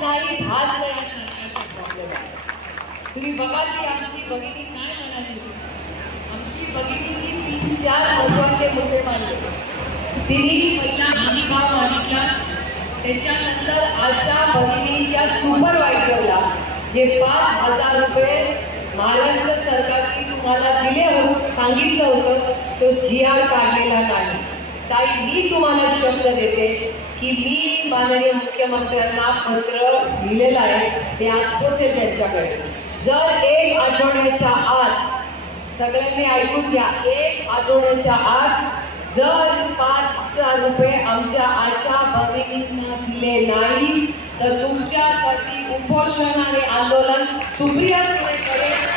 नाही, हाच नाही सरकारचा प्रॉब्लेम आहे. तुम्ही बघा की आमची भगिनी काय म्हणाली. आमची भगिनींनी 3-4 महत्वाचे मुद्दे मांडले. तिने पहिला हमी भाव मागितला, त्याच्यानंतर आशा भगिनींच्या सुपरवायझरला जे 5,000 रुपये महाराष्ट्र सरकारने तुम्हाला दिले होते सांगितलं होतं तो GR काढलेला नाही. ताई मी तुम्हाला शब्द देते की मी माननीय मुख्यमंत्र्यांना पत्र लिहिलेलं आहे, ते आज पोहोचेल त्यांच्याकडे. जर 1 आठवड्याच्या आत, सगळ्यांनी ऐकून घ्या, 1 आठवड्याच्या आत जर 5,000 रुपये आमच्या आशा भगिनींना दिले नाही तर तुमच्यासाठी उपोषण आणि आंदोलन सुप्रिया सुळे करेल.